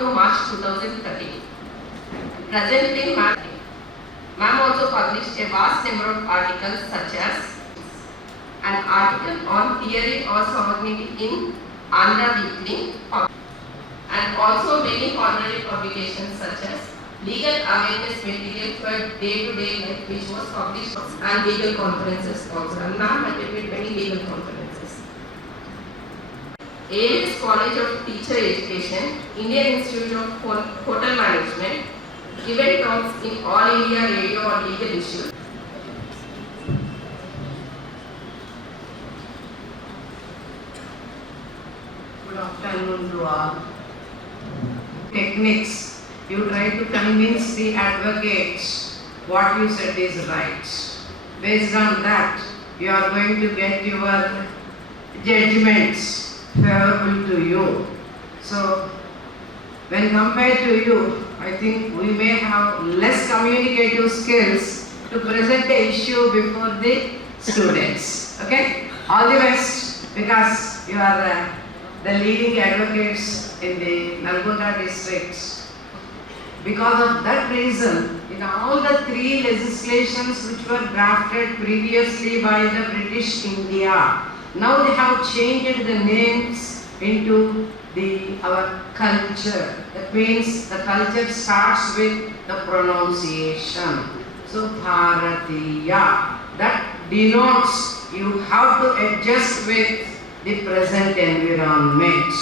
to March 2013. Presently, ma'am also published a vast number of articles such as an article on theory or sovereignty in Andhra Weekly, and also many honorary publications such as legal awareness material for day-to-day life, which was published, and legal conferences also. And ma'am attended many legal conferences. AIS College of Teacher Education, Indian Institute of Hotel Management, given talks in all India radio on legal issues. Good afternoon to all. Techniques. You try to convince the advocates what you said is right. Based on that, you are going to get your judgments favorable to you. So, when compared to you, I think we may have less communicative skills to present the issue before the students. Okay? All the best, because you are the leading advocates in the Nalgonda district. Because of that reason, in all the 3 legislations which were drafted previously by the British India, now they have changed the names into our culture. That means the culture starts with the pronunciation. So Bharatiya, that denotes you have to adjust with the present environment.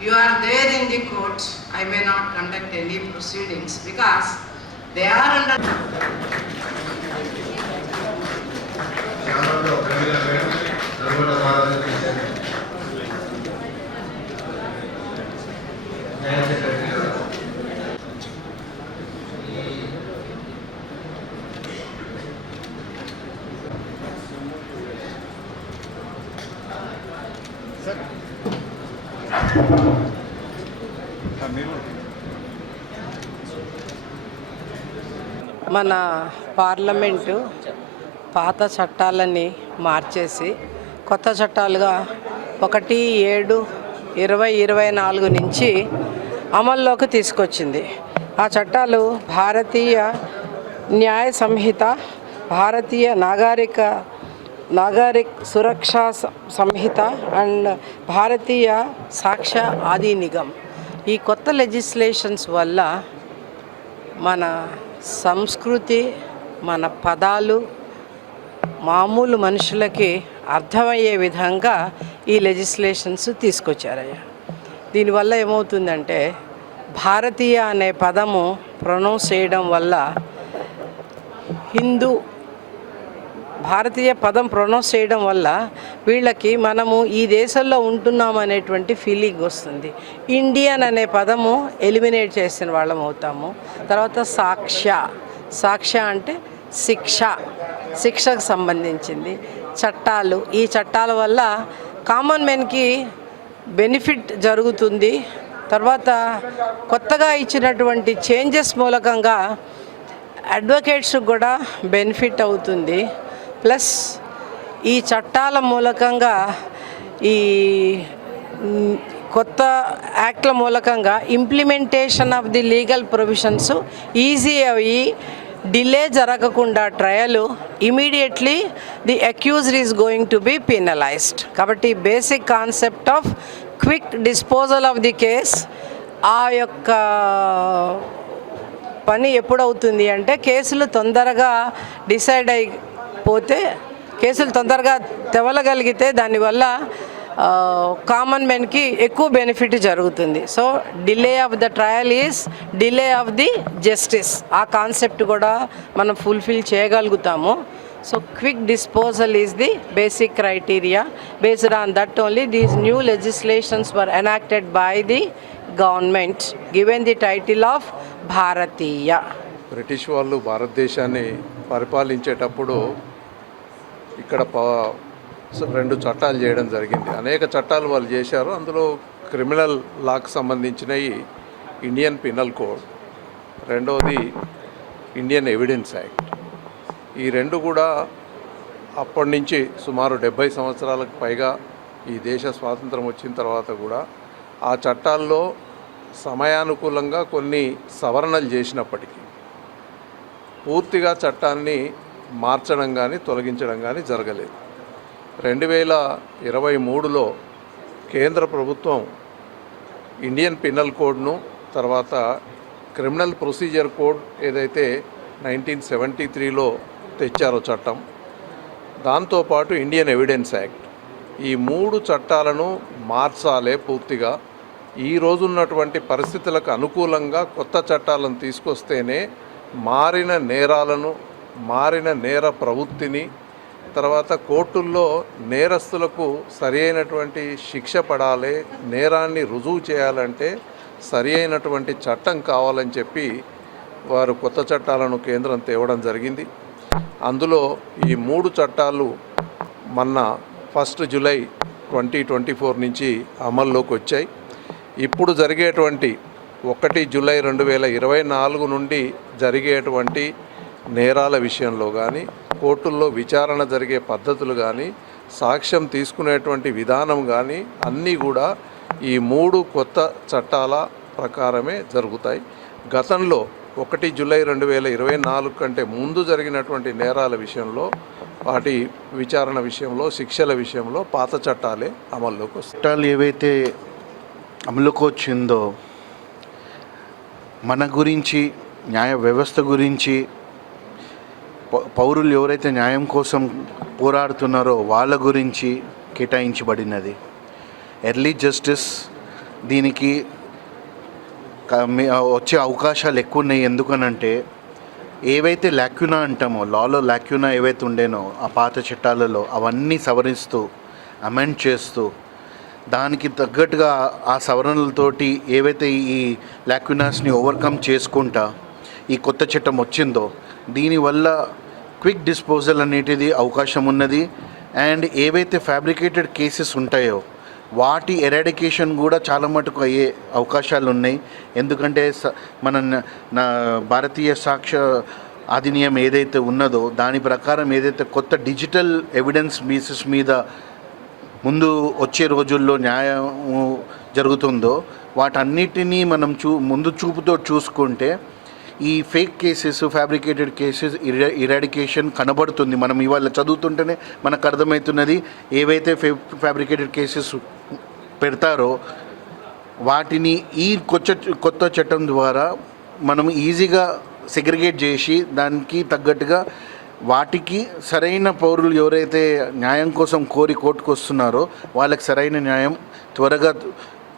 You are there in the court. I may not conduct any proceedings because they are under. మన parliament పాత చట్టాలని మార్చేసి కొత్త చట్టాలుగా 1/7/2024 నుంచి అమల్లోకి తీసుకొచ్చింది. ఆ చట్టాలు భారతీయ న్యాయ సంహిత, భారతీయ నాగరిక సురక్షా సంహిత అండ్ భారతీయ సాక్ష్య అధినిగమ్. ఈ కొత్త లెజిస్లేషన్స్ వల్ల మన సంస్కృతి, మన పదాలు మామూలు మనుషులకి అర్థమయ్యే విధంగా ఈ లెజిస్లేషన్స్ తీసుకొచ్చారయ్యా. దీనివల్ల ఏమవుతుందంటే భారతీయ అనే పదము ప్రొనౌన్స్ చేయడం వల్ల భారతీయ పదం ప్రొనౌన్స్ చేయడం వల్ల వీళ్ళకి మనము ఈ దేశంలో ఉంటున్నాం అనేటువంటి ఫీలింగ్ వస్తుంది. ఇండియన్ అనే పదము ఎలిమినేట్ చేసిన వాళ్ళం అవుతాము. తర్వాత సాక్ష్య అంటే శిక్షకు సంబంధించింది. చట్టాలు, ఈ చట్టాల వల్ల కామన్ మెన్కి బెనిఫిట్ జరుగుతుంది. తర్వాత కొత్తగా ఇచ్చినటువంటి చేంజెస్ మూలకంగా అడ్వకేట్స్ కూడా బెనిఫిట్ అవుతుంది. ప్లస్ ఈ చట్టాల మూలకంగా, ఈ కొత్త యాక్ట్ల మూలకంగా implementation of the legal provisions easy అయ్యి డిలే జరగకుండా trial immediately the accused is going to be penalized. కాబట్టి basic concept of quick disposal of the case, ఆ యొక్క పని ఎప్పుడవుతుంది అంటే కేసులు తొందరగా డిసైడ్ అయిపోతే, కేసులు తొందరగా తెవలగలిగితే దానివల్ల కామన్ మెన్కి ఎక్కువ బెనిఫిట్ జరుగుతుంది. So delay of the trial is delay of the justice. ఆ కాన్సెప్ట్ కూడా మనం ఫుల్ఫిల్ చేయగలుగుతాము. So quick disposal is the basic criteria. Based on that only these new legislations were enacted by the government, given the title of Bharatiya. British వాళ్ళు భారతదేశాన్ని పరిపాలించేటప్పుడు ఇక్కడ 2 చట్టాలు చేయడం జరిగింది. అనేక చట్టాలు వాళ్ళు చేశారు. అందులో క్రిమినల్ లాకు సంబంధించినవి ఇండియన్ పినల్ కోడ్, రెండవది ఇండియన్ ఎవిడెన్స్ యాక్ట్. ఈ 2 కూడా అప్పటి నుంచి సుమారు 70 సంవత్సరాలకు పైగా ఈ దేశ స్వాతంత్రం వచ్చిన తర్వాత కూడా ఆ చట్టాల్లో సమయానుకూలంగా కొన్ని సవరణలు చేసినప్పటికీ పూర్తిగా చట్టాన్ని మార్చడం కానీ తొలగించడం కానీ జరగలేదు. 2023లో కేంద్ర ప్రభుత్వం ఇండియన్ పినల్ కోడ్ను, తర్వాత క్రిమినల్ ప్రొసీజర్ కోడ్ ఏదైతే 1973లో తెచ్చారో చట్టం, దాంతోపాటు ఇండియన్ ఎవిడెన్స్ యాక్ట్, ఈ 3 చట్టాలను మార్చాలే పూర్తిగా. ఈ రోజున్నటువంటి పరిస్థితులకు అనుకూలంగా కొత్త చట్టాలను తీసుకొస్తేనే మారిన నేరాలను, మారిన నేర ప్రవృత్తిని, తర్వాత కోర్టుల్లో నేరస్తులకు సరి అయినటువంటి శిక్ష పడాలి, నేరాన్ని రుజువు చేయాలంటే సరి అయినటువంటి చట్టం కావాలని చెప్పి వారు కొత్త చట్టాలను కేంద్రం తేవడం జరిగింది. అందులో ఈ 3 చట్టాలు మొన్న 1 జూలై 2024 నుంచి అమల్లోకి వచ్చాయి. ఇప్పుడు జరిగేటువంటి 1 జూలై 2024 నుండి జరిగేటువంటి నేరాల విషయంలో కానీ, కోర్టుల్లో విచారణ జరిగే పద్ధతులు కానీ, సాక్ష్యం తీసుకునేటువంటి విధానం కానీ అన్నీ కూడా ఈ 3 కొత్త చట్టాల ప్రకారమే జరుగుతాయి. గతంలో 1 జూలై 2024 కంటే ముందు జరిగినటువంటి నేరాల విషయంలో, వాటి విచారణ విషయంలో, శిక్షల విషయంలో పాత చట్టాలే అమల్లోకి వస్తాయి. చట్టాలు ఏవైతే అమలుకు వచ్చిందో మన గురించి, న్యాయ వ్యవస్థ గురించి, పౌరులు ఎవరైతే న్యాయం కోసం పోరాడుతున్నారో వాళ్ళ గురించి కేటాయించబడినది. ఎర్లీ జస్టిస్ దీనికి వచ్చే అవకాశాలు ఎక్కువ ఉన్నాయి. ఎందుకనంటే ఏవైతే లాక్యునా అంటామో, లాలో లాక్యునా ఏవైతే ఉండేనో ఆ పాత చట్టాలలో అవన్నీ సవరిస్తూ, అమెండ్ చేస్తూ, దానికి తగ్గట్టుగా ఆ సవరణలతోటి ఏవైతే ఈ లాక్యునాస్ని ఓవర్కమ్ చేసుకుంటా ఈ కొత్త చట్టం వచ్చిందో దీనివల్ల క్విక్ డిస్పోజల్ అనేటిది అవకాశం ఉన్నది. అండ్ ఏవైతే ఫ్యాబ్రికేటెడ్ కేసెస్ ఉంటాయో వాటి ఎరాడికేషన్ కూడా చాలా మటుకు అయ్యే అవకాశాలు ఉన్నాయి. ఎందుకంటే మన భారతీయ సాక్ష్య అధినియం ఏదైతే ఉన్నదో దాని ప్రకారం ఏదైతే కొత్త డిజిటల్ ఎవిడెన్స్ బేసిస్ మీద ముందు వచ్చే రోజుల్లో న్యాయం జరుగుతుందో వాటన్నిటినీ మనం ముందు చూపుతో చూసుకుంటే ఈ fake cases, fabricated cases eradication కనబడుతుంది. మనం ఇవాళ చదువుతుంటేనే మనకు అర్థమవుతున్నది. ఏవైతే ఫ్యాబ్రికేటెడ్ కేసెస్ పెడతారో వాటిని ఈ కొత్త చట్టం ద్వారా మనం ఈజీగా సెగ్రిగేట్ చేసి దానికి తగ్గట్టుగా వాటికి సరైన పౌరులు ఎవరైతే న్యాయం కోసం కోరి కోర్టుకు వస్తున్నారో వాళ్ళకి సరైన న్యాయం త్వరగా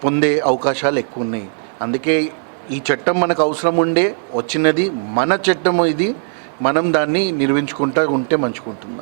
పొందే అవకాశాలు ఎక్కువ ఉన్నాయి. అందుకే ఈ చట్టం మనకు అవసరం ఉండే వచ్చినది, మన చట్టం ఇది, మనం దాన్ని నిర్వహించుకుంటూ ఉంటే మంచుకుంటున్నాం.